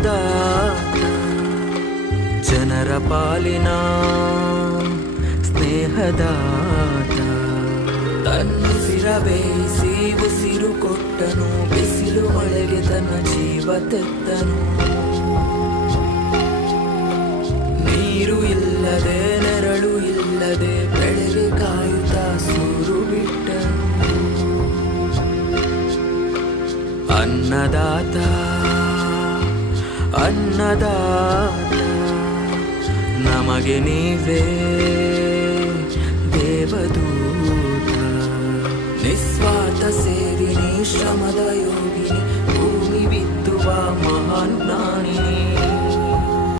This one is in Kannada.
ಅನ್ನದಾತ ಜನರ ಪಾಲಿನ ಸ್ನೇಹದಾತ ತನ್ನುಸಿರ ಬೇಯಿಸಿ ಉಸಿರು ಕೊಟ್ಟನು ಬಿಸಿಲು ಮಳೆಗೆ ತನ್ನ ಜೀವ ತೆತ್ತನು ನೀರು ಇಲ್ಲದೆ ನೆರಳು ಇಲ್ಲದೆ ಬೆಳೆಗೆ ಕಾಯುತ್ತಾ ಸೂರು ಬಿಟ್ಟನು ಅನ್ನದಾತ ಅನ್ನದಾತ ನಮಗೆ ನೀವೇ ದೇವದೂತ ನಿಸ್ವಾರ್ಥ ಸೇವಿನಿ ಶ್ರಮದ ಯೋಗಿನಿ ಭೂಮಿ ಬಿತ್ತುವ ಮಹಾನ್ ಜ್ಞಾನಿ